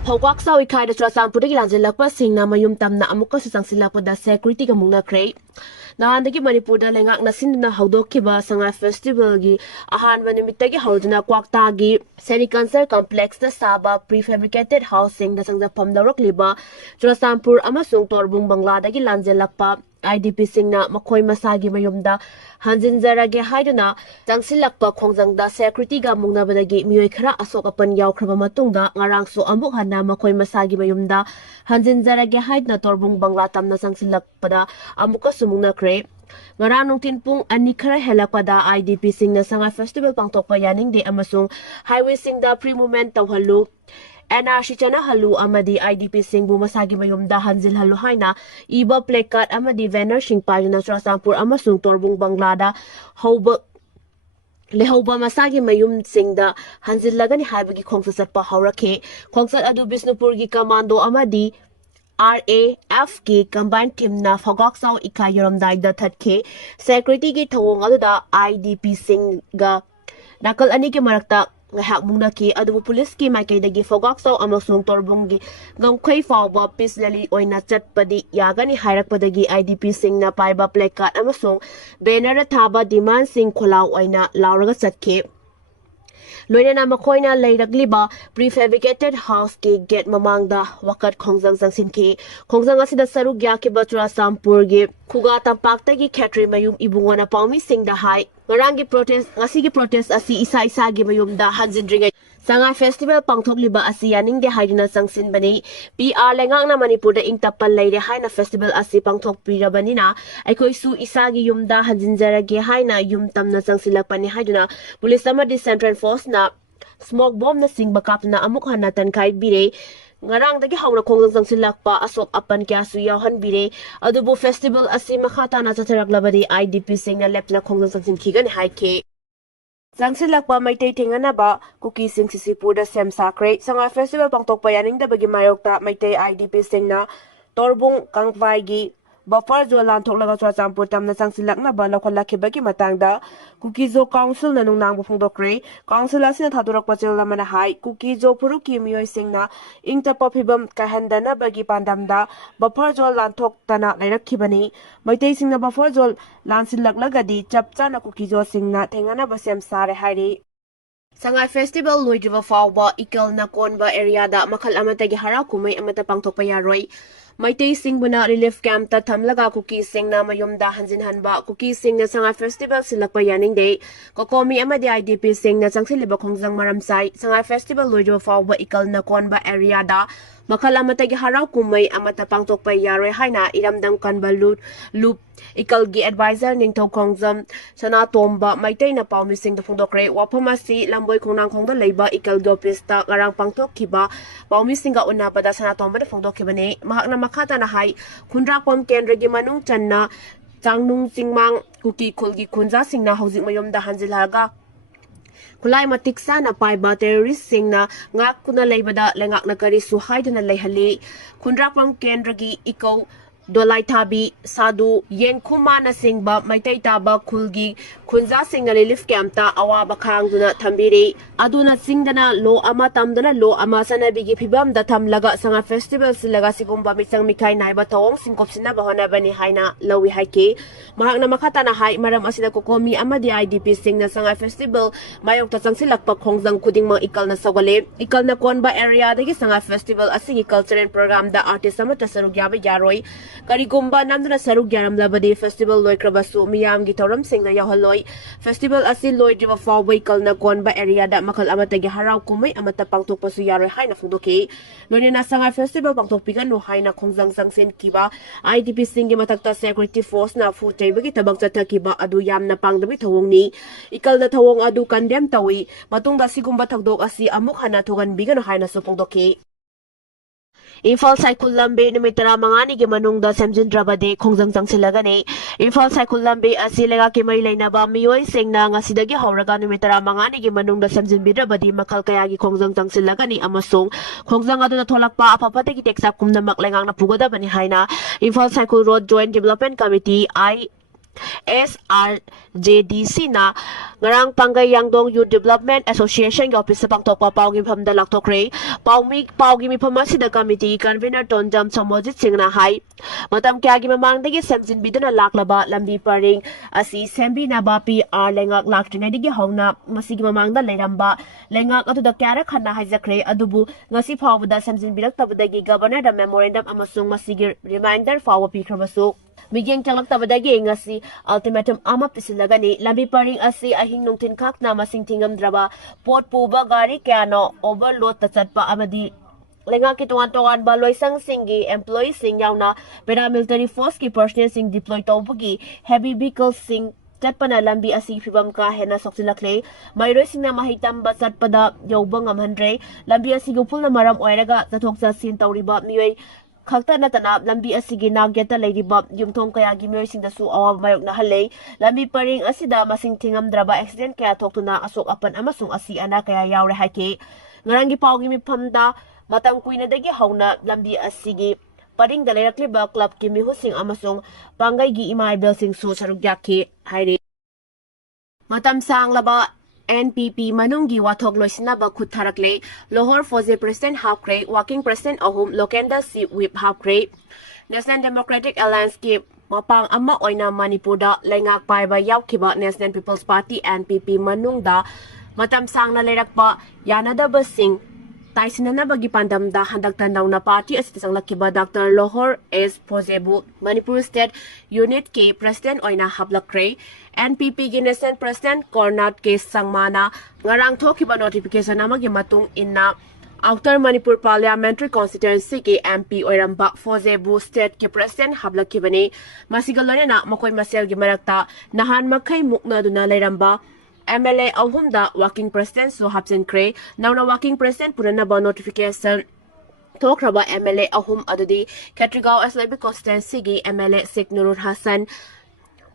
Hawak sawi kai da Changsinkhiba gi lanjil lakpa Singna mayum Tamna amuka su Changsinkhiba security ga mungna krei Nahandagi Manipur da lengak na sinduna haudokiba Sangha festival gi ahanba numittagi hauduna kwakta gi Senicancer complex da saba prefabricated housing da sangjapam lawrakliba Changsinkhiba amasung Torbung Bangla dagi lanjil lakpa IDP Singna makoi masagi mayumda hanjinjarage haiduna Changsilakpa khongjangda security ga mungnabadagi miyoi khara asok apan yawkhraba matungda ngarangsu amuk hanna makoi masagi mayumda hanjinjarage haiduna Torbung Bangla Tamna Changsilakpada amuka sumungna kre ngarang nungtin pung ani khara helakpada IDP Singna Sangha festival pangtokpa yaningde amasung highway singda pre movement tawhalu NRC chana halu amadi IDP Singbu masagi mayumda hanjil halu haina iba placard amadi banner sing payuna Changsinkhiba amasung Torbung Banglada hauba lehauba masagi mayum singda hanjil lagani haibagi khongsat satpa haurake khongsat adu Bisnupur gi commando amadi RAF ki combined team na Fogok Saw Ikai Yoromdai da thatke security gi thawong aduda IDP Singga nakal ani ki marakta ngahak mungna ki adubu police ki Meitei dagi Fogok Saw amasung Torbung gi ngangkhai fawba pislali oina chatpadi yagani hairakpadagi IDP Singna paiba placard amasung banner thaba demand sing kholau oina lauraga chatke Loinana makoina leiragliba prefabricated house ki gate mamangda wakat khongjang Changsinkhi khongjang asida saruk yaki batra Sampur gi khuga tampakta gi khatri mayum ibungona paumi singda hai ngarangi protest ngasi gi protest asi isa isa gi mayum da hanjindringa Sangha festival pangthokliba asi yaning de haiduna Changsin bani PR lengang na Manipur da ingtapal leire haina festival asi pangthok pirabani na aikoi su isa gi yumda hanjinjarage haina yum tamna Changsilakpani haiduna police amadi central force na smoke bomb na singba kapna amuk hana tankai bire ngarang dagi hauna khongjang Changsilakpa asok apan kya su yahan bire adubu festival asi makhata na chatharaklabadi IDP Singna lepna khongjang Changsinkhiga ni haike Changsilakpa Meitei thenganaba Kuki Ccpur da sem sakre Sangha festival pangtokpa yaning da bagi mayokta Meitei IDP Singna Torbung Kangwai gi buffer zo lanthoklaga Changsinkhiba Tamna Changsilakna ba lakholakibagi matangda Kuki zo council na nungnangbu phongdokre council asina thadurakpa chelamana hai Kuki zo puruki miyoi Singna ingtapa phibam kahandana bagi pandamda buffer zo lanthoktana lairakkhibani Meitei Singna buffer zo lansilaklagadi chapchana Kuki zo Singna thengana basem sare hairi Sangha festival loidriba fawba ikal na konba area da makhal amatagi hara kumai amata pangthokpa yaroi Meitei Singbuna relief camp ta thamlaga Kuki Singna mayumda hanjin hanba Kuki Singna Sangha festival silakpa yaning de kokomi amadi IDP Singna changsiliba khongjang maramsai Sangha festival loidriba fawba ikal na konba area da makhal amatagi hara kumai amata pangthokpa yaroi haina iramdam kanba loop ikalgi advisor ningthau khongjam sana tomba Meitei na paumi singda phongdokre waphamasi lamboi khongnang khongda leiba ikalgi office ta ngarang pangthokkiba paumi singa unapada sana tomba da phongdokkibani mahakna makhata na hai khundrapom kendragi manung channa changnung chingmang Kuki khulgi khunja singna hojik mayomda hanjilhaga Kulai matik sana paiba terrorist singna ngak kuna leibada lengak na kari suhaidana leihali khundrapam kendragi ikaw Dolai Tabi Sadu Yengkuma na singba Meitei taba khulgi khunja singna relief camp ta awaba khangduna thambiri aduna singdana lo ama tamdana lo ama sanabigi phibam da thamlaga Sangha festival silaga sigumba michang mikai naiba thawong singkopsina bahona bani haina lawi haike mahakna makhata na hai maram asida kokomi amadi IDP Singna Sangha festival mayokta Changsilakpa khongjang khudingma ikalna sawale ikalna konba area dagi Sangha festival asigi cultural program da artist amata saruk yabe yaroi Karigumba namduna saruk yaram labadi festival loikrabasu miyam gi thoram singna yahaloi festival asi loidriba fawbai kalna konba area da makal amatagi harau kumai amata pangtokpasu yaroi haina phungdoke loinena Sangha festival pangtokpigan no haina khongjang Changsinkhiba IDP Singgi matakta security force na futay bagi tabak chathakiba adu yamna pangdabi thawongni ikalna thawong adu condemn tawi matungda sigumba thagdok asi amuk hana thogan bigano haina supongdoke Infal Cycle Lambe numitara mangani gi manungda semjindrabade khongjang changsilagani Infal Cycle Lambe asi lega ki mai leinaba miyoi singna ngasidagi hauraga numitara mangani gi manungda semjinbidrabadi makal kaya gi khongjang changsilagani amasung khongjang aduna tholakpa apapate gi teksap kumna maklengang na pugodabani haina Infal Cycle Road Joint Development Committee SRJDC na ngarang Panggay Yangdong Youth Development Association gi office pangtokpa pawngim phamda laktokre ꯄꯥꯎꯒꯤ ꯃꯤꯐꯝ ꯑꯁꯤꯗ ꯀꯃꯤꯇꯤꯒꯤ convener ꯇꯣꯟꯖꯝ ꯁꯣꯃꯣꯖꯤꯠ ꯁꯤꯡꯅ ꯍꯥꯏ ꯃꯇꯝ ꯀꯌꯥꯒꯤ ꯃꯃꯥꯡꯗꯒꯤ ꯁꯦꯝꯖꯤꯟꯕꯤꯗꯨꯅ ꯂꯥꯛꯂꯕ ꯂꯝꯕꯤ ꯄꯔꯤꯡ ꯑꯁꯤ ꯁꯦꯝꯕꯤꯅꯕ ꯄꯤ.ꯑꯥꯔ. ꯂꯩꯉꯥꯛ ꯂꯥꯛꯇ꯭ꯔꯤꯉꯩꯗꯒꯤ ꯍꯧꯅ ꯃꯁꯤꯒꯤ ꯃꯃꯥꯡꯗ ꯂꯩꯔꯝꯕ ꯂꯩꯉꯥꯛ ꯑꯗꯨꯗ ꯀꯌꯥꯔꯛ ꯍꯟꯅ ꯍꯥꯏꯖꯈ꯭ꯔꯦ ꯑꯗꯨꯕꯨ ꯉꯁꯤ ꯐꯥꯎꯕꯗ ꯁꯦꯝꯖꯤꯟꯕꯤꯔꯛꯇꯕꯗꯒꯤ ꯒꯕꯔꯅꯔꯗ ꯃꯦꯃꯣꯔꯦꯟꯗꯝ ꯑꯃꯁꯨꯡ ꯃꯁꯤꯒꯤ ꯔꯤꯃꯥꯏꯟꯗꯔ ꯐꯥꯎꯕ ꯄꯤꯈ꯭ꯔꯕꯁꯨ ꯃꯤꯠꯌꯦꯡ ꯆꯪꯂꯛꯇꯕꯗꯒꯤ ꯉꯁꯤ ꯑꯜꯇꯤꯃꯦꯇꯝ ꯑꯃ ꯄꯤꯁꯤꯜꯂꯒꯅꯤ ꯂꯝꯕꯤ ꯄꯔꯤꯡ ꯑꯁꯤ ꯑꯍꯤꯡ ꯅꯨꯡꯊꯤꯟ ꯈꯥꯛꯅ ꯃꯁꯤꯡ ꯊꯤꯉꯝꯗ꯭ꯔꯕ ꯄꯣꯠ ꯄꯨꯕ ꯒꯥꯔꯤ ꯀꯌꯥꯅ ꯑꯣꯚꯔꯂꯣꯗꯇ ꯆꯠꯄ ꯑꯃꯗꯤ ꯂꯩꯉꯥꯛꯀꯤ ꯇꯣꯉꯥꯟꯕ ꯂꯣꯏꯁꯪꯁꯤꯡꯒꯤ ꯑꯦꯝꯄ꯭ꯂꯣꯌꯤꯁꯤꯡ ꯌꯥꯎꯅ ꯄꯦꯔꯥꯃꯤꯂꯤꯇꯔꯤ ꯐꯣꯔꯁꯀꯤ ꯄꯔꯁꯅꯦꯜꯁꯤꯡ ꯗꯤꯄ꯭ꯂꯣꯏ ꯇꯧꯕꯒꯤ ꯍꯦꯚꯤ ꯚꯤꯀꯜꯁꯤꯡ ꯆꯠꯄꯅ ꯂꯝꯕꯤ ꯑꯁꯤꯒꯤ ꯐꯤꯕꯝ ꯀꯥ ꯍꯦꯟꯅ ꯁꯣꯛꯆꯤꯜꯂꯛꯂꯦ ꯃꯍꯩꯔꯣꯏꯁꯤꯡꯅ ꯃꯍꯩ ꯇꯝꯕ ꯆꯠꯄꯗ ꯌꯧꯕ ꯉꯝꯍꯟꯗ꯭ꯔꯦ ꯂꯝꯕꯤ ꯑꯁꯤꯒꯤ ꯎꯐꯨꯜꯅ ꯃꯔꯝ ꯑꯣꯏꯔꯒ ꯆꯠꯊꯣꯛ ꯆꯠꯁꯤꯟ ꯇꯧꯔꯤꯕ ꯃꯤꯑꯣꯏ ꯈꯛꯇ ꯅꯠꯇꯅ ꯂꯝꯕꯤ ꯑꯁꯤꯒꯤ ꯅꯥꯛꯌꯦꯠꯇ ꯂꯩꯔꯤꯕ ꯌꯨꯝꯊꯣꯡ ꯀꯌꯥꯒꯤ ꯃꯤꯑꯣꯏꯁꯤꯡꯗꯁꯨ ꯑꯋꯥꯕ ꯃꯥꯌꯣꯛꯅꯍꯜꯂꯦ ꯂꯝꯕꯤ ꯄꯔꯤꯡ ꯑꯁꯤꯗ ꯃꯁꯤꯡ ꯊꯤꯉꯝꯗ꯭ꯔꯕ ꯑꯦꯛꯁꯤꯗꯦꯟꯠ ꯀꯌꯥ ꯊꯣꯛꯇꯨꯅ ꯑꯁꯣꯛ ꯑꯄꯟ ꯑꯃꯁꯨꯡ ꯑꯁꯤ ꯑꯅꯥ ꯀꯌꯥ ꯌꯥꯎꯔꯦ ꯍꯥꯏꯈꯤ ꯉꯔꯥꯡꯒꯤ ꯄꯥꯎꯒꯤ ꯃꯤꯐꯝꯗ ꯃꯇꯝ ꯀꯨꯏꯅꯗꯒꯤ ꯍꯧꯅ ꯂꯝꯕꯤ ꯑꯁꯤꯒꯤ ꯄꯔꯤꯡꯗ ꯂꯩꯔꯛꯂꯤꯕ ꯀ꯭ꯂꯕꯀꯤ ꯃꯤꯍꯨꯠꯁꯤꯡ ꯑꯃꯁꯨꯡ ꯄꯥꯡꯒꯩꯒꯤ ꯏꯃꯥ ꯏꯕꯦꯜꯁꯤꯡꯁꯨ ꯁꯔꯨꯛ ꯌꯥꯈꯤ ꯍꯥꯏꯔꯤ ꯃꯇꯝ ꯁꯥꯡꯂꯕ NPP ꯃꯅꯨꯡꯒꯤ ꯋꯥꯊꯣꯛ ꯂꯣꯏꯁꯤꯟꯅꯕ ꯈꯨꯠ ꯊꯥꯔꯛꯂꯦ ꯂꯣꯍꯣꯔ ꯐꯣꯖꯦ ꯄ꯭ꯔꯁꯤꯗꯦꯟꯠ ꯍꯥꯞꯈ꯭ꯔꯦ ꯋꯥꯔꯀꯤꯡ ꯄ꯭ꯔꯁꯤꯗꯦꯟꯠ ꯑꯍꯨꯝ ꯂꯣꯀꯦꯟꯗ ꯆꯤꯞ ꯋꯤꯞ ꯍꯥꯞꯈ꯭ꯔꯦ ꯅꯦꯁꯅꯦꯜ ꯗꯦꯃꯣꯀ꯭ꯔꯦꯇꯤꯛ ꯑꯦꯂꯥꯏꯟꯁꯀꯤ ꯃꯄꯥꯡ ꯑꯃ ꯑꯣꯏꯅ ꯃꯅꯤꯄꯨꯔꯗ ꯂꯩꯉꯥꯛ ꯄꯥꯏꯕ ꯌꯥꯎꯈꯤꯕ ꯅꯦꯁꯅꯦꯜ ꯄꯤꯄꯜꯁ ꯄꯥꯔꯇꯤ NPP ꯃꯅꯨꯡꯗ ꯃꯇꯝ ꯁꯥꯡꯅ ꯂꯩꯔꯛꯄ ꯌꯥꯅꯗꯕꯁꯤꯡ ꯇꯥꯏꯁꯤꯟꯅꯅꯕꯒꯤ ꯄꯥꯟꯗꯝꯗ ꯍꯟꯗꯛꯇ ꯅꯧꯅ ꯄꯥꯔꯇꯤ ꯑꯁꯤꯗ ꯆꯪꯂꯛꯈꯤꯕ ꯗꯥꯛꯇꯔ ꯂꯣꯍꯣꯔ ꯑꯦꯁ ꯐꯣꯖꯦꯕꯨ ꯃꯅꯤꯄꯨꯔ ꯁ꯭ꯇꯦꯠ ꯌꯨꯅꯤꯠꯀꯤ ꯄ꯭ꯔꯁꯤꯗꯦꯟꯠ ꯑꯣꯏꯅ ꯍꯥꯞꯂꯛꯈ꯭ꯔꯦ NPPꯒꯤ ꯅꯦꯁꯅꯦꯜ ꯄ꯭ꯔꯁꯤꯗꯦꯟꯠ ꯀꯣꯔꯅꯥꯠ ꯀꯦ ꯁꯪꯃꯥꯅ ꯉꯔꯥꯡ ꯊꯣꯛꯈꯤꯕ ꯅꯣꯇꯤꯐꯤꯀꯦꯁꯟ ꯑꯃꯒꯤ ꯃꯇꯨꯡ ꯏꯟꯅ ꯑꯥꯎꯇꯔ ꯃꯅꯤꯄꯨꯔ ꯄꯥꯔꯂꯤꯌꯥꯃꯦꯟꯇꯔꯤ ꯀꯣꯟꯁꯇꯤꯇꯨꯑꯦꯟꯁꯤꯒꯤ MP ꯑꯣꯏꯔꯝꯕ ꯐꯣꯖꯦꯕꯨ ꯁ꯭ꯇꯦꯠꯀꯤ ꯄ꯭ꯔꯁꯤꯗꯦꯟꯠ ꯍꯥꯞꯂꯛꯈꯤꯕꯅꯤ ꯃꯁꯤꯒ ꯂꯣꯏꯅꯅ ꯃꯈꯣꯏ ꯃꯁꯦꯜꯒꯤ ꯃꯔꯛꯇ ꯅꯍꯥꯟ ꯃꯈꯩ ꯃꯨꯛꯅꯗꯨꯅ ꯂꯩꯔꯝꯕ MLA ꯑꯍꯨꯝꯗ ꯋꯥꯔꯀꯤꯡ ꯄ꯭ꯔꯁꯤꯗꯦꯟꯠꯁꯨ ꯍꯥꯞꯆꯤꯟꯈ꯭ꯔꯦ ꯅꯧꯅ ꯋꯥꯔꯀꯤꯡ ꯄ꯭ꯔꯁꯤꯗꯦꯟꯠ ꯄꯨꯅꯅꯕ ꯅꯣꯇꯤꯐꯤꯀꯦꯁꯟ ꯊꯣꯛꯈ꯭ꯔꯕ MLA ꯑꯍꯨꯝ ꯑꯗꯨꯗꯤ ꯈꯦꯇ꯭ꯔꯤꯒꯥꯎ ꯑꯁꯂꯦꯝꯕꯤ ꯀꯣꯟꯁꯇꯤꯇꯨꯑꯦꯟꯁꯤꯒꯤ MLA ꯁꯦꯛ ꯅꯨꯔꯨꯜ ꯍꯥꯁꯟ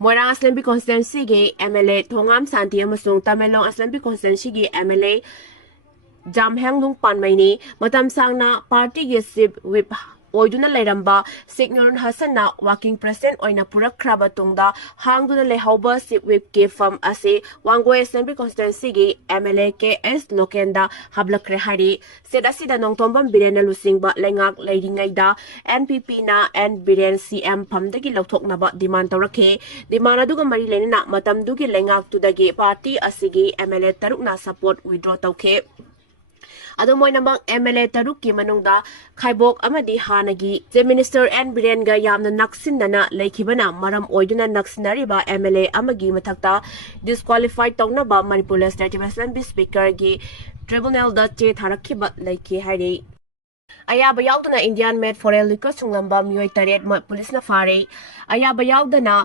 ꯃꯣꯏꯔꯥꯡ ꯑꯁꯂꯦꯝꯕꯤ ꯀꯣꯟꯁꯇꯤꯇꯨꯑꯦꯟꯁꯤꯒꯤ MLA ꯊꯣꯉꯥꯝ ꯁꯥꯟꯇꯤ ꯑꯃꯁꯨꯡ ꯇꯃꯦꯡꯂꯣꯡ ꯑꯁꯂꯦꯝꯕꯤ ꯀꯣꯟꯁꯇꯤꯇꯨꯑꯦꯟꯁꯤꯒꯤ MLA ꯖꯥꯝꯍꯦꯡꯂꯨꯡ ꯄꯥꯟꯃꯩꯅꯤ ꯃꯇꯝ ꯁꯥꯡꯅ ꯄꯥꯔꯇꯤꯒꯤ ꯆꯤꯞ ꯋꯤꯞ ꯑꯣꯏꯗꯨꯅ ꯂꯩꯔꯝꯕ ꯁꯦꯛ ꯅꯨꯔꯨꯜ ꯍꯥꯁꯟꯅ ꯋꯥꯔꯀꯤꯡ ꯄ꯭ꯔꯁꯤꯗꯦꯟꯠ ꯑꯣꯏꯅ ꯄꯨꯔꯛꯈ꯭ꯔꯕ ꯇꯨꯡꯗ ꯍꯥꯡꯗꯨꯅ ꯂꯩꯍꯧꯕ ꯆꯤꯞ ꯋꯤꯞꯀꯤ ꯐꯝ ꯑꯁꯤ ꯋꯥꯡꯒꯣꯏ ꯑꯁꯂꯦꯝꯕꯤ ꯀꯣꯟꯁꯇꯤꯇꯨꯑꯦꯟꯁꯤꯒꯤ MLA KS ꯂꯣꯀꯦꯟꯗ ꯍꯥꯞꯂꯛꯈ꯭ꯔꯦ ꯍꯥꯏꯔꯤ ꯁꯦꯠ ꯑꯁꯤꯗ ꯅꯣꯡꯊꯣꯝꯕꯝ ꯕꯤꯔꯦꯟꯅ ꯂꯨꯆꯤꯡꯕ ꯂꯩꯉꯥꯛ ꯂꯩꯔꯤꯉꯩꯗ NPPꯅ N ꯕꯤꯔꯦꯟ CM ꯐꯝꯗꯒꯤ ꯂꯧꯊꯣꯛꯅꯕ ꯗꯤꯃꯥꯟ ꯇꯧꯔꯛꯈꯤ ꯗꯤꯃꯥꯟ ꯑꯗꯨꯒ ꯃꯔꯤ ꯂꯩꯅꯅ ꯃꯇꯝꯗꯨꯒꯤ ꯂꯩꯉꯥꯛꯇꯨꯗꯒꯤ ꯄꯥꯔꯇꯤ ꯑꯁꯤꯒꯤ MLA 6ꯅ ꯁꯄꯣꯔꯠ ꯋꯤꯗ꯭ꯔꯣ ꯇꯧꯈꯤ ꯑꯗꯨꯝ ꯑꯣꯏꯅꯃꯛ MLA 6ꯀꯤ ꯃꯅꯨꯡꯗ ꯈꯥꯏꯕꯣꯛ ꯑꯃꯗꯤ ꯍꯥꯟꯅꯒꯤ ꯆꯤꯞ ꯃꯤꯅꯤꯁꯇꯔ N ꯕꯤꯔꯦꯟꯒ ꯌꯥꯝꯅ ꯅꯛꯁꯤꯟꯅꯅ ꯂꯩꯈꯤꯕꯅ ꯃꯔꯝ ꯑꯣꯏꯗꯨꯅ ꯅꯛꯁꯤꯟꯅꯔꯤꯕ MLA ꯑꯃꯒꯤ ꯃꯊꯛꯇ ꯗꯤꯁꯀ꯭ꯋꯥꯂꯤꯐꯥꯏ ꯇꯧꯅꯕ ꯃꯅꯤꯄꯨꯔ ꯂꯦꯖꯤꯁꯂꯦꯇꯤꯚ ꯑꯦꯁꯦꯝꯕ꯭ꯂꯤ ꯁ꯭ꯄꯤꯀꯔꯒꯤ ꯇ꯭ꯔꯤꯕꯨꯅꯦꯜꯗ ꯆꯦ ꯊꯥꯔꯛꯈꯤꯕ ꯂꯩꯈꯤ ꯍꯥꯏꯔꯤ ꯑꯌꯥꯕ ꯌꯥꯎꯗꯅ ꯏꯟꯗꯤꯌꯥꯟ ꯃꯦꯗ ꯐꯣꯔꯦꯟ ꯂꯤꯀꯔ ꯁꯨꯡꯂꯝꯕ ꯃꯤꯑꯣꯏ 8 ꯄꯨꯂꯤꯁꯅ ꯐꯥꯔꯦ ꯑꯌꯥꯕ ꯌꯥꯎꯗꯅ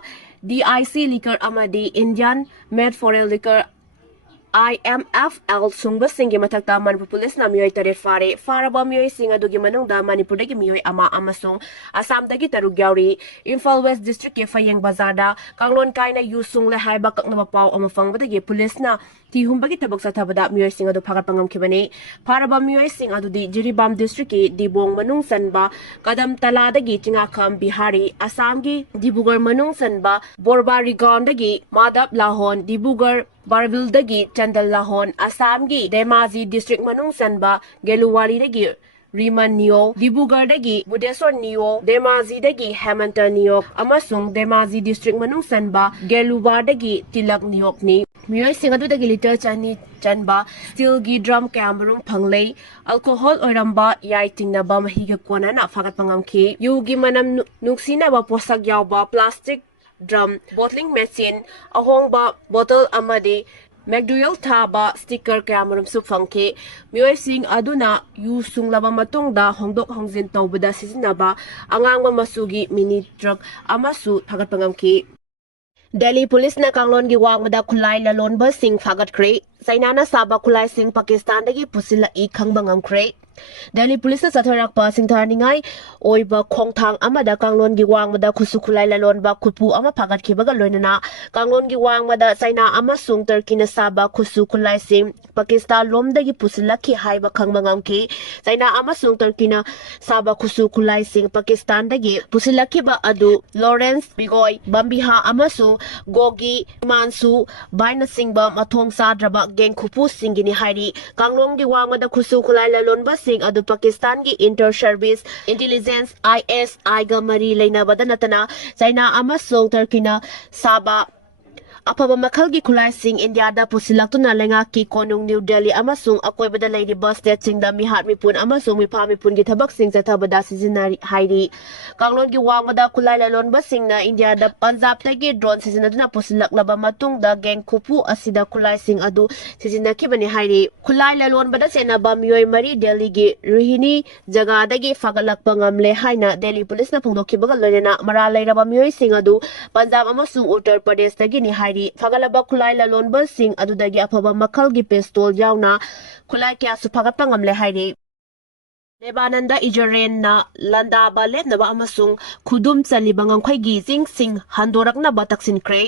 DIC ꯂꯤꯀꯔ ꯑꯃꯗꯤ ꯏꯟꯗꯤꯌꯥꯟ ꯃꯦꯗ ꯐꯣꯔꯦꯟ ꯂꯤꯀꯔ IMFL ꯁꯨꯡꯕꯁꯤꯡꯒꯤ ꯃꯊꯛꯇ ꯃꯅꯤꯄꯨꯔ ꯄꯨꯂꯤꯁꯅ ꯃꯤꯑꯣꯏ 8 ꯐꯥꯔꯦ ꯐꯥꯔꯕ ꯃꯤꯑꯣꯏꯁꯤꯡ ꯑꯗꯨꯒꯤ ꯃꯅꯨꯡꯗ ꯃꯅꯤꯄꯨꯔꯗꯒꯤ ꯃꯤꯑꯣꯏ 1 ꯑꯃꯁꯨꯡ ꯑꯁꯥꯝꯗꯒꯤ 6 ꯌꯥꯎꯔꯤ ꯏꯝꯐꯥꯜ ꯋꯦꯁꯠ ꯗꯤꯁꯇ꯭ꯔꯤꯛꯀꯤ ꯐꯌꯦꯡ ꯕꯖꯥꯔꯗ ꯀꯥꯡꯂꯣꯟ ꯀꯥꯏꯅ ꯌꯨ ꯁꯨꯡꯂꯦ ꯍꯥꯏꯕ ꯀꯛꯅꯕ ꯄꯥꯎ ꯑꯃ ꯐꯪꯕꯗꯒꯤ ꯄꯨꯂꯤꯁꯅ ꯊꯤꯍꯨꯝꯕꯒꯤ ꯊꯕꯛ ꯆꯠꯊꯕꯗ ꯃꯤꯑꯣꯏꯁꯤꯡ ꯑꯗꯨ ꯐꯥꯒꯠꯄ ꯉꯝꯈꯤꯕꯅꯤ ꯐꯥꯔꯕ ꯃꯤꯑꯣꯏꯁꯤꯡ ꯑꯗꯨꯗꯤ ꯖꯤꯔꯤꯕꯥꯝ ꯗꯤꯁꯇ꯭ꯔꯤꯛꯀꯤ ꯗꯤꯕꯣꯡ ꯃꯅꯨꯡ ꯆꯟꯕ ꯀꯗꯝꯇꯂꯥꯗꯒꯤ ꯆꯤꯉꯥꯈꯝ ꯕꯤꯍꯥꯔꯤ ꯑꯁꯥꯝꯒꯤ ꯗꯤꯕꯨꯒꯔ ꯃꯅꯨꯡ ꯆꯟꯕ ꯕꯣꯔꯕꯥꯔꯤꯒꯥꯎꯟꯗꯒꯤ ꯃꯥꯙꯕ ꯂꯥꯍꯣꯟ ꯗꯤꯕꯨꯒꯔ ꯕꯥꯔꯕꯤꯜꯗꯒꯤ ꯆꯟꯗꯜ ꯂꯥꯍꯣꯟ ꯑꯁꯥꯝꯒꯤ ꯙꯦꯃꯥꯖꯤ ꯗꯤꯁꯇ꯭ꯔꯤꯛ ꯃꯅꯨꯡ ꯆꯟꯕ ꯒꯦꯂꯨꯋꯥꯔꯤꯗꯒꯤ ꯔꯤꯃꯟ ꯅꯤꯌꯣ ꯗꯤꯕꯨꯒꯔꯗꯒꯤ ꯕꯨꯗꯦꯁꯣꯔ ꯅꯤꯌꯣ ꯙꯦꯃꯥꯖꯤꯗꯒꯤ ꯍꯦꯃꯟꯇ ꯅꯤꯌꯣꯛ ꯑꯃꯁꯨꯡ ꯙꯦꯃꯥꯖꯤ ꯗꯤꯁꯇ꯭ꯔꯤꯛ ꯃꯅꯨꯡ ꯆꯟꯕ ꯒꯦꯂꯨꯕꯥꯔꯗꯒꯤ ꯇꯤꯂꯛ ꯅꯤꯌꯣꯛꯅꯤ ꯃꯤꯑꯣꯏꯁꯤꯡ ꯑꯗꯨꯗꯒꯤ ꯂꯤꯇꯔ 200 ꯆꯟꯕ ꯁ꯭ꯇꯤꯜꯒꯤ ꯗ꯭ꯔꯝ ꯀꯌꯥꯃꯔꯨꯝ ꯐꯪꯂꯩ ꯑꯜꯀꯣꯍꯣꯜ ꯑꯣꯏꯔꯝꯕ ꯌꯥꯏ ꯆꯤꯡꯅꯕ ꯃꯍꯤꯒ ꯀꯣꯟꯅꯅ ꯐꯥꯒꯠꯄ ꯉꯝꯈꯤ ꯌꯨꯒꯤ ꯃꯅꯝ ꯅꯨꯡꯁꯤꯅꯕ ꯄꯣꯠꯁꯛ ꯌꯥꯎꯕ ꯄ꯭ꯂꯥꯁꯇꯤꯛ ꯗ꯭ꯔꯝ ꯕꯣꯇꯂꯤꯡ ꯃꯦꯆꯤꯟ ꯑꯍꯣꯡꯕ ꯕꯣꯇꯜ ꯑꯃꯗꯤ ꯃꯦꯛꯗꯨꯌꯦꯜ ꯊꯥꯕ ꯁ꯭ꯇꯤꯀꯔ ꯀꯌꯥꯃꯔꯨꯝꯁꯨ ꯐꯪꯈꯤ ꯃꯤꯑꯣꯏꯁꯤꯡ ꯑꯗꯨꯅ ꯌꯨ ꯁꯨꯡꯂꯕ ꯃꯇꯨꯡꯗ ꯍꯣꯡꯗꯣꯛ ꯍꯣꯡꯖꯤꯟ ꯇꯧꯕꯗ ꯁꯤꯖꯤꯟꯅꯕ ꯑꯉꯥꯡꯕ ꯃꯆꯨꯒꯤ ꯃꯤꯅꯤ ꯇ꯭ꯔꯛ ꯑꯃꯁꯨ ꯐꯥꯒꯠꯄ ꯉꯝꯈꯤ ꯗꯦꯜꯂꯤ ꯄꯨꯂꯤꯁꯅ ꯀꯥꯡꯂꯣꯟꯒꯤ ꯋꯥꯡꯃꯗ ꯈꯨꯠꯂꯥꯏ ꯂꯂꯣꯟꯕꯁꯤꯡ ꯐꯥꯒꯠꯈ꯭ꯔꯦ ꯆꯩꯅꯥꯅ ꯁꯥꯕ ꯈꯨꯠꯂꯥꯏꯁꯤꯡ ꯄꯥꯀꯤꯁꯇꯥꯟꯗꯒꯤ ꯄꯨꯁꯤꯜꯂꯛꯏ ꯈꯪꯕ ꯉꯝꯈ꯭ꯔꯦ ꯗꯦꯜꯂꯤ ꯄꯨꯂꯤꯁꯅ ꯆꯠꯊꯔꯛꯄ ꯁꯤꯡꯊꯥꯅꯤꯡꯉꯥꯏ ꯑꯣꯏꯕ ꯈꯣꯡꯊꯥꯡ ꯑꯃꯗ ꯀꯥꯡꯂꯣꯟꯒꯤ ꯋꯥꯡꯃꯗ ꯈꯨꯠꯁꯨ ꯈꯨꯠꯂꯥꯏ ꯂꯂꯣꯟꯕ ꯈꯨꯠꯄꯨ ꯑꯃ ꯐꯥꯒꯠꯈꯤꯕꯒ ꯂꯣꯏꯅꯅ ꯀꯥꯡꯂꯣꯟꯒꯤ ꯋꯥꯡꯃꯗ ꯆꯩꯅꯥ ꯑꯃꯁꯨꯡ ꯇꯔꯀꯤꯅ ꯁꯥꯕ ꯈꯨꯠꯁꯨ ꯈꯨꯠꯂꯥꯏꯁꯤꯡ ꯄꯥꯀꯤꯁꯇꯥꯟ ꯂꯣꯝꯗꯒꯤ ꯄꯨꯁꯤꯜꯂꯛꯈꯤ ꯍꯥꯏꯕ ꯈꯪꯕ ꯉꯝꯈꯤ ꯆꯩꯅꯥ ꯑꯃꯁꯨꯡ ꯇꯔꯀꯤꯅ ꯁꯥꯕ ꯈꯨꯠꯁꯨ ꯈꯨꯠꯂꯥꯏꯁꯤꯡ ꯄꯥꯀꯤꯁꯇꯥꯟꯗꯒꯤ ꯄꯨꯁꯤꯜꯂꯛꯈꯤꯕ ꯑꯗꯨ ꯂꯣꯔꯦꯟꯁ ꯕꯤꯒꯣꯏ ꯕꯝꯕꯤꯍꯥ ꯑꯃꯁꯨꯡ ꯒꯣꯒꯤ ꯏꯃꯥꯟꯁꯨ ꯚꯥꯏꯅꯆꯤꯡꯕ ꯃꯊꯣꯡ ꯆꯥꯗ꯭ꯔꯕ ꯒꯦꯡ ꯈꯨꯄꯨꯁꯤꯡꯒꯤꯅꯤ ꯍꯥꯏꯔꯤ ꯀꯥꯡꯂꯣꯟꯒꯤ ꯋꯥꯡꯃꯗ ꯈꯨꯠꯁꯨ ꯈꯨꯠꯂꯥꯏ ꯂꯂꯣꯟꯕꯁꯤꯡ ꯁꯤꯡ ꯑꯗꯨ ꯄꯥꯀꯤꯁꯇꯥꯟꯒꯤ ꯏꯟꯇꯔ ꯁꯔꯚꯤꯁ ꯏꯟꯇꯦꯂꯤꯖꯦꯟꯁ ISIꯒ ꯃꯔꯤ ꯂꯩꯅꯕꯗ ꯅꯠꯇꯅ ꯆꯥꯏꯅꯥ ꯑꯃꯁꯨꯡ ꯇꯔꯀꯤꯅ ꯁꯥꯕ ꯑꯐꯕ ꯃꯈꯜꯒꯤ ꯈꯨꯠꯂꯥꯏꯁꯤꯡ ꯏꯟꯗꯤꯌꯥꯗ ꯄꯨꯁꯤꯜꯂꯛꯇꯨꯅ ꯂꯩꯉꯥꯛꯀꯤ ꯀꯣꯅꯨꯡ ꯅ꯭ꯌꯨ ꯗꯦꯜꯂꯤ ꯑꯃꯁꯨꯡ ꯑꯀꯣꯏꯕꯗ ꯂꯩꯔꯤꯕ ꯁ꯭ꯇꯦꯠꯁꯤꯡꯗ ꯃꯤꯍꯥꯠ ꯃꯤꯄꯨꯟ ꯑꯃꯁꯨꯡ ꯃꯤꯐꯥ ꯃꯤꯄꯨꯟꯒꯤ ꯊꯕꯛꯁꯤꯡ ꯆꯠꯊꯕꯗ ꯁꯤꯖꯤꯟꯅꯔꯤ ꯍꯥꯏꯔꯤ ꯀꯥꯡꯂꯣꯟꯒꯤ ꯋꯥꯡꯃꯗ ꯈꯨꯠꯂꯥꯏ ꯂꯂꯣꯟꯕꯁꯤꯡꯅ ꯏꯟꯗꯤꯌꯥꯗ ꯄꯟꯖꯥꯕꯇꯒꯤ ꯗ꯭ꯔꯣꯟ ꯁꯤꯖꯤꯟꯅꯗꯨꯅ ꯄꯨꯁꯤꯜꯂꯛꯂꯕ ꯃꯇꯨꯡꯗ ꯒꯦꯡ ꯈꯨꯐꯨ ꯑꯁꯤꯗ ꯈꯨꯠꯂꯥꯏꯁꯤꯡ ꯑꯗꯨ ꯁꯤꯖꯤꯟꯅꯈꯤꯕꯅꯤ ꯍꯥꯏꯔꯤ ꯈꯨꯠꯂꯥꯏ ꯂꯂꯣꯟꯕꯗ ꯆꯦꯟꯅꯕ ꯃꯤꯑꯣꯏ ꯃꯔꯤ ꯗꯦꯜꯂꯤꯒꯤ ꯔꯨꯍꯤꯅꯤ ꯖꯒꯥꯗꯒꯤ ꯐꯥꯒꯠꯂꯛꯄ ꯉꯝꯂꯦ ꯍꯥꯏꯅ ꯗꯦꯜꯂꯤ ꯄꯨꯂꯤꯁꯅ ꯐꯣꯡꯗꯣꯛꯈꯤꯕꯒ ꯂꯣꯏꯅꯅ ꯃꯔꯥꯜ ꯂꯩꯔꯕ ꯃꯤꯑꯣꯏꯁꯤꯡ ꯑꯗꯨ ꯄꯟꯖꯥꯕ ꯑꯃꯁꯨꯡ ꯎꯠꯇꯔ ꯄ꯭ꯔꯗꯦꯁꯇꯒꯤꯅꯤ ꯍꯥꯏꯔꯤ ꯐꯥꯒꯠꯂꯕ ꯈꯨꯠꯂꯥꯏ ꯂꯂꯣꯟꯕꯁꯤꯡ ꯑꯗꯨꯗꯒꯤ ꯑꯐꯕ ꯃꯈꯜꯒꯤ ꯄꯤꯁꯇꯣꯜ ꯌꯥꯎꯅ ꯈꯨꯠꯂꯥꯏ ꯀꯌꯥꯁꯨ ꯐꯥꯒꯠꯄ ꯉꯝꯂꯦ ꯍꯥꯏꯔꯤ ꯂꯦꯕꯥꯅꯟꯗ ꯏꯖꯔꯦꯜꯅ ꯂꯥꯟꯗꯥꯕ ꯂꯦꯞꯅꯕ ꯑꯃꯁꯨꯡ ꯈꯨꯗꯨꯝ ꯆꯜꯂꯤꯕ ꯉꯝꯈꯩꯒꯤ ꯆꯤꯡꯁꯤꯡ ꯍꯟꯗꯣꯔꯛꯅꯕ ꯇꯛꯁꯤꯟꯈ꯭ꯔꯦ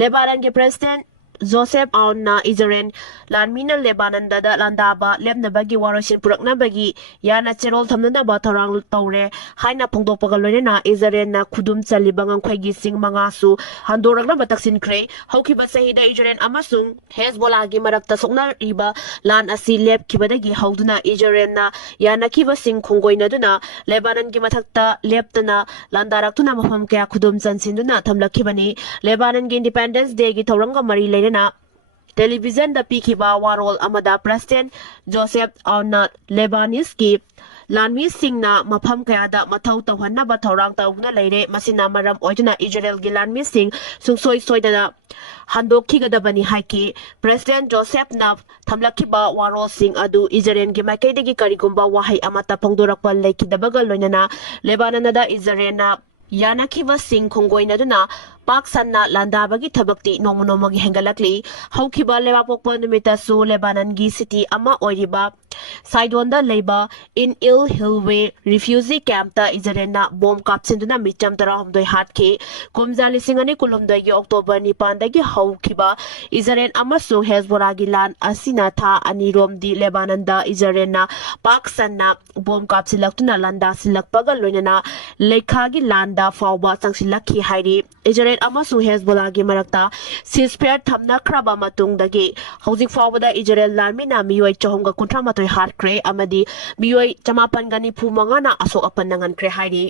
ꯂꯦꯕꯥꯅꯟꯒꯤ ꯄ꯭ꯔꯦꯁꯤꯗꯦꯟꯠ ꯖꯣꯁꯦꯐ ꯑꯥꯎꯟꯅ ꯏꯖꯔꯦꯜ ꯂꯥꯟꯃꯤꯅ ꯂꯦꯕꯥꯅꯟꯗꯗ ꯂꯥꯟꯗꯥꯕ ꯂꯦꯞꯅꯕꯒꯤ ꯋꯥꯔꯣꯏꯁꯤꯟ ꯄꯨꯔꯛꯅꯕꯒꯤ ꯌꯥꯅ ꯆꯦꯔꯣꯜ ꯊꯝꯅꯅꯕ ꯊꯧꯔꯥꯡ ꯇꯧꯔꯦ ꯍꯥꯏꯅ ꯐꯣꯡꯗꯣꯛꯄꯒ ꯂꯣꯏꯅꯅ ꯏꯖꯔꯦꯜꯅ ꯈꯨꯗꯨꯝ ꯆꯜꯂꯤꯕ ꯉꯝꯈꯩꯒꯤ ꯆꯤꯡ ꯃꯉꯥꯁꯨ ꯍꯟꯗꯣꯔꯛꯅꯕ ꯇꯛꯁꯤꯟꯈ꯭ꯔꯦ ꯍꯧꯈꯤꯕ ꯆꯍꯤꯗ ꯏꯖꯔꯦꯜ ꯑꯃꯁꯨꯡ ꯍꯦꯖꯕꯣꯂꯥꯒꯤ ꯃꯔꯛꯇ ꯁꯣꯛꯅꯔꯤꯕ ꯂꯥꯟ ꯑꯁꯤ ꯂꯦꯞꯈꯤꯕꯗꯒꯤ ꯍꯧꯗꯨꯅ ꯏꯖꯔꯦꯜꯅ ꯌꯥꯅꯈꯤꯕꯁꯤꯡ ꯈꯣꯡꯒꯣꯏꯅꯗꯨꯅ ꯂꯦꯕꯥꯅꯟꯒꯤ ꯃꯊꯛꯇ ꯂꯦꯞꯇꯅ ꯂꯥꯟꯗꯥꯔꯛꯇꯨꯅ ꯃꯐꯝ ꯀꯌꯥ ꯈꯨꯗꯨꯝ ꯆꯟꯁꯤꯟꯗꯨꯅ ꯊꯝꯂꯛꯈꯤꯕꯅꯤ ꯂꯦꯕꯥꯅꯟꯒꯤ ꯏꯟꯗꯤꯄꯦꯟꯗꯦꯟꯁ ꯗꯦꯒꯤ ꯊꯧꯔꯝꯒ ꯃꯔꯤ ꯂꯩꯅꯅ ꯇꯦꯂꯤꯚꯤꯖꯟꯗ ꯄꯤꯈꯤꯕ ꯋꯥꯔꯣꯜ ꯑꯃꯗ ꯄ꯭ꯔꯦꯁꯤꯗꯦꯟꯠ ꯖꯣꯁꯦꯐ ꯑꯥꯎꯟꯅ ꯂꯦꯕꯥꯅꯤꯁꯀꯤ ꯂꯥꯟꯃꯤꯁꯤꯡꯅ ꯃꯐꯝ ꯀꯌꯥꯗ ꯃꯊꯧ ꯇꯧꯍꯟꯅꯕ ꯊꯧꯔꯥꯡ ꯇꯧꯗꯨꯅ ꯂꯩꯔꯦ ꯃꯁꯤꯅ ꯃꯔꯝ ꯑꯣꯏꯗꯨꯅ ꯏꯖꯔꯦꯜꯒꯤ ꯂꯥꯟꯃꯤꯁꯤꯡ ꯁꯨꯡꯁꯣꯏ ꯁꯣꯏꯗꯅ ꯍꯟꯗꯣꯛꯈꯤꯒꯗꯕꯅꯤ ꯍꯥꯏꯈꯤ ꯄ꯭ꯔꯦꯁꯤꯗꯦꯟꯠ ꯖꯣꯁꯦꯐꯅ ꯊꯝꯂꯛꯈꯤꯕ ꯋꯥꯔꯣꯜꯁꯤꯡ ꯑꯗꯨ ꯏꯖꯔꯦꯜꯒꯤ ꯃꯥꯏꯀꯩꯗꯒꯤ ꯀꯔꯤꯒꯨꯝꯕ ꯋꯥꯍꯩ ꯑꯃꯠꯇ ꯐꯣꯡꯗꯣꯔꯛꯄ ꯂꯩꯈꯤꯗꯕꯒ ꯂꯣꯏꯅꯅ ꯂꯦꯕꯥꯅꯟꯗ ꯏꯖꯔꯦꯜꯅ ꯌꯥꯅꯈꯤꯕꯁꯤꯡ ꯈꯣꯡꯒꯣꯏꯅꯗꯨꯅ ꯄꯥꯛ ꯁꯟꯅ ꯂꯥꯟꯗꯥꯕꯒꯤ ꯊꯕꯛꯇꯤ ꯅꯣꯡꯃ ꯅꯣꯡꯃꯒꯤ ꯍꯦꯟꯒꯠꯂꯛꯂꯤ ꯍꯧꯈꯤꯕ ꯂꯩꯕꯥꯛꯄꯣꯛꯄ ꯅꯨꯃꯤꯠꯇꯁꯨ ꯂꯦꯕꯥꯅꯟꯒꯤ ꯁꯤꯇꯤ ꯑꯃ ꯑꯣꯏꯔꯤꯕ ꯁꯥꯏꯗꯣꯟꯗ ꯂꯩꯕ ꯏꯟ ꯏꯜ ꯍꯤꯜꯋꯦ ꯔꯤꯐ꯭ꯌꯨꯖꯤ ꯀꯦꯝꯞꯇ ꯏꯖꯔꯦꯜꯅ ꯕꯣꯝ ꯀꯥꯞꯁꯤꯟꯗꯨꯅ ꯃꯤꯆꯝ 16 ꯍꯥꯠꯈꯤ ꯀꯨꯝꯖꯥ 2019ꯒꯤ ꯑꯣꯛꯇꯣꯕꯔ 9ꯗꯒꯤ ꯍꯧꯈꯤꯕ ꯏꯖꯔꯦꯜ ꯑꯃꯁꯨꯡ ꯍꯦꯖꯕꯣꯂꯥꯒꯤ ꯂꯥꯟ ꯑꯁꯤꯅ ꯊꯥ ꯑꯅꯤꯔꯣꯝꯗꯤ ꯂꯦꯕꯥꯅꯟꯗ ꯏꯖꯔꯦꯜꯅ ꯄꯥꯛ ꯁꯟꯅ ꯕꯣꯝ ꯀꯥꯞꯁꯤꯜꯂꯛꯇꯨꯅ ꯂꯥꯟꯗꯥꯁꯤꯜꯂꯛꯄꯒ ꯂꯣꯏꯅꯅ ꯂꯩꯈꯥꯒꯤ ꯂꯥꯟꯗ ꯐꯥꯎꯕ ꯆꯪꯁꯤꯜꯂꯛꯈꯤ ꯍꯥꯏꯔꯤ ꯏꯖꯔꯦꯜ ꯑꯃꯁꯨꯡ ꯍꯦꯖꯕꯣꯂꯥꯒꯤ ꯃꯔꯛꯇ ꯁꯤꯖꯐꯤꯌꯔ ꯊꯝꯅꯈ꯭ꯔꯕ ꯃꯇꯨꯡꯗꯒꯤ ꯍꯧꯖꯤꯛ ꯐꯥꯎꯕꯗ ꯏꯖꯔꯦꯜ ꯂꯥꯟꯃꯤꯅ ꯃꯤꯑꯣꯏ 438 ꯍꯥꯠꯈ꯭ꯔꯦ ꯑꯃꯗꯤ ꯃꯤꯑꯣꯏ 195ꯅ ꯑꯁꯣꯛ ꯑꯄꯟ ꯅꯪꯍꯟꯈ꯭ꯔꯦ ꯍꯥꯏꯔꯤ